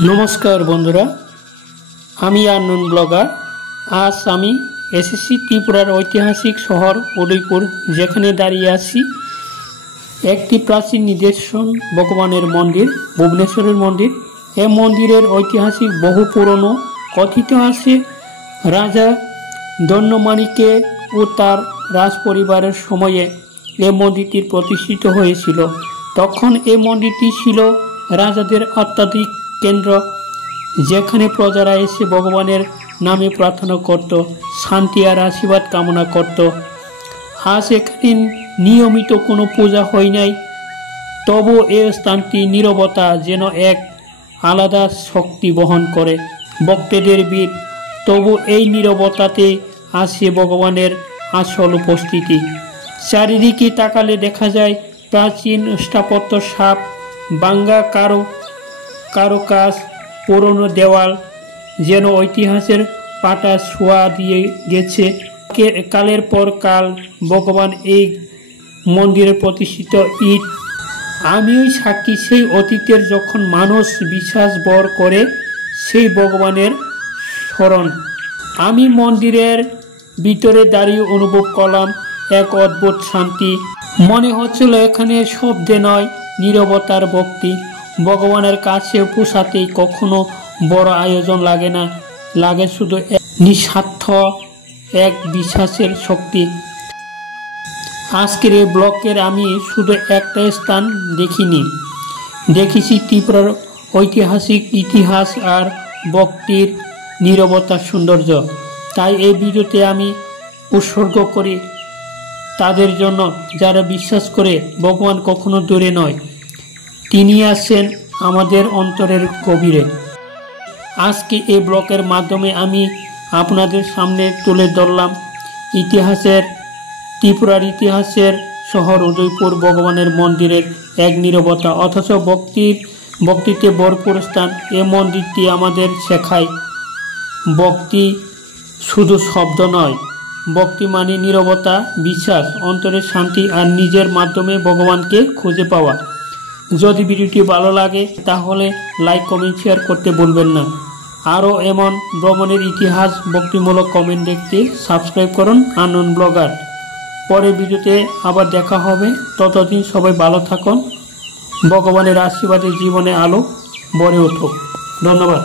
नमस्कार बंधुरा आमी आनंद ब्लगार। आज आमी एसेছি त्रिपुरार ऐतिहासिक शहर उदयपुर जेखाने दाड़िये आছি एकटी प्राचीन निदर्शन भगवानेर मंदिर भुवनेश्वरेर मंदिर। ए मंदिरेर ऐतिहासिक बहु पुरानो कथित आछे राजा दण्डमाणिक्य ओ तार राजपरिवारेर समये ए मंदिरटी प्रतिष्ठित हयेछिलो। तखन ए मंदिरटी छिलो राजादेर आध्यात्मिक केंद्र जेखाने प्रजारा एसे भगवानेर नामे प्रार्थना करत शांति और आशीर्वाद कामना करत। आज एखाने नियमित कोनो पूजा हय नाई तबु ए स्थानटी नीरबता जेन एक आलादा शक्ति बहन करे भक्तदेर बीर। तबु एई नीरबताते आछे भगवानेर आसल उपस्थिति। चारिदिके ताकाले देखा जाय प्राचीन स्थापत्य साप बांगा कारुकाज पुरानो देवाल जेन इतिहासेर पाटा छोया दिए गेछे। कालेर पर काल भगवान एई मंदिरे प्रतिष्ठित ईट आमिओ साक्षी सेई अतीतेर जखन मानुष विश्वास बर करे सेई भगवानेर शरण। आमी मंदिरेर भितरे दाड़िये अनुभव करलाम एक अद्भुत शांति। मने हच्छिलो एखाने शब्दे नय नीरबतार भक्ति। भगवानेर काछे पौঁছাতে कखनो बड़ आयोजन लागे ना, लागे शुधु निस्वार्थ एक विश्वासेर शक्ति। आजकेर ब्लगेर आमी शुधु एकटा स्थान देखिनी, देखेछि त्रिपुरार ऐतिहासिक इतिहास और भक्तिर नीरबतार सौंदर्य। ताई এই ভিডিওতে আমি উৎসর্গ করি তাদের জন্য যারা বিশ্বাস করে ভগবান কখনো দূরে নয়, তিনি আছেন আমাদের অন্তরের গভীরে। আজকে এই ব্লগের মাধ্যমে আমি আপনাদের সামনে তুলে ধরলাম ইতিহাসের ত্রিপুরার ইতিহাসের শহর উদয়পুর ভগবানের মন্দিরের এক নীরবতা অথচ ভক্তিতে ভরপুর স্থান। এই মন্দিরটি আমাদের শেখায় ভক্তি শুধু শব্দ নয়, ভক্তি মানে নীরবতা, বিশ্বাস, অন্তরের শান্তি আর নিজের মাধ্যমে ভগবানকে খুঁজে পাওয়া। যদি ভিডিওটি ভালো লাগে তাহলে লাইক কমেন্ট শেয়ার করতে ভুলবেন না। আরও এমন ভ্রমণের ইতিহাস ভক্তিমূলক কমেন্ট দেখতে সাবস্ক্রাইব করুন আনন্দ ব্লগার। পরের ভিডিওতে আবার দেখা হবে। ততদিন সবাই ভালো থাকুন। ভগবানের আশীর্বাদে জীবনে আলো ভরে উঠুক। ধন্যবাদ।